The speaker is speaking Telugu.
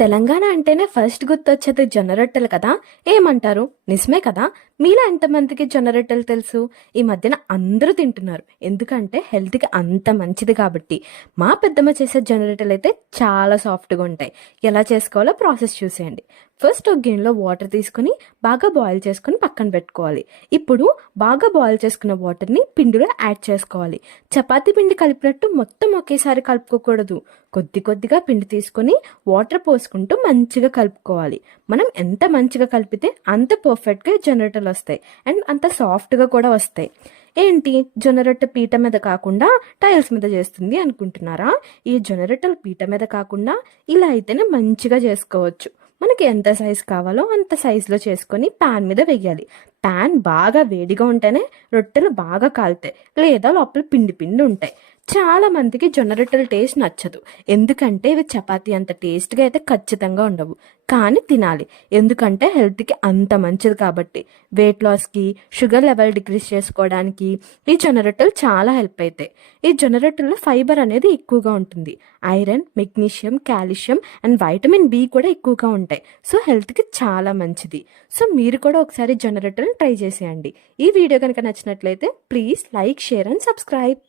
తెలంగాణ అంటేనే ఫస్ట్ గుర్తొచ్చేది జొన్న రొట్టెలు కదా. ఏమంటారు? నిజమే కదా. మీలో ఎంతమందికి జొన్న రొట్టెలు తెలుసు? ఈ మధ్యన అందరూ తింటున్నారు, ఎందుకంటే హెల్త్కి అంత మంచిది కాబట్టి. మా పెద్దమ్మ చేసే జొన్న రొట్టెలు అయితే చాలా సాఫ్ట్గా ఉంటాయి. ఎలా చేసుకోవాలో ప్రాసెస్ చూసేయండి. ఫస్ట్ ఒక గిన్నెలో వాటర్ తీసుకుని బాగా బాయిల్ చేసుకుని పక్కన పెట్టుకోవాలి. ఇప్పుడు బాగా బాయిల్ చేసుకున్న వాటర్ని పిండిలో యాడ్ చేసుకోవాలి. చపాతీ పిండి కలిపినట్టు మొత్తం ఒకేసారి కలుపుకోకూడదు. కొద్ది కొద్దిగా పిండి తీసుకొని వాటర్ పోసుకుంటూ మంచిగా కలుపుకోవాలి. మనం ఎంత మంచిగా కలిపితే అంత పర్ఫెక్ట్గా జొన్న రొట్టెలు వస్తాయి అండ్ అంత సాఫ్ట్గా కూడా వస్తాయి. ఏంటి, జొన్న రొట్టె పీట మీద కాకుండా టైల్స్ మీద చేస్తుంది అనుకుంటున్నారా? ఈ జొన్న రొట్టెలు పీట మీద కాకుండా ఇలా అయితేనే మంచిగా చేసుకోవచ్చు. మనకి ఎంత సైజు కావాలో అంత సైజులో చేసుకొని ప్యాన్ మీద వేయాలి. ప్యాన్ బాగా వేడిగా ఉంటేనే రొట్టెలు బాగా కాలుతాయి, లేదా లోపల పిండి పిండి ఉంటాయి. చాలా మందికి జొన్న రొట్టెల టేస్ట్ నచ్చదు, ఎందుకంటే ఇవి చపాతీ అంత టేస్ట్గా అయితే ఖచ్చితంగా ఉండవు. కానీ తినాలి, ఎందుకంటే హెల్త్కి అంత మంచిది కాబట్టి. వెయిట్ లాస్కి, షుగర్ లెవెల్ డిక్రీజ్ చేసుకోవడానికి ఈ జొన్న రొట్టెలు చాలా హెల్ప్ అవుతాయి. ఈ జొన్న రొట్టెల్లో ఫైబర్ అనేది ఎక్కువగా ఉంటుంది. Iron, magnesium, calcium and vitamin B కూడా ఎక్కువగా ఉంటాయి. సో హెల్త్కి చాలా మంచిది. సో మీరు కూడా ఒకసారి జొన్న రొట్టెలను ట్రై చేసేయండి. ఈ వీడియో కనుక నచ్చినట్లయితే please like, share and subscribe.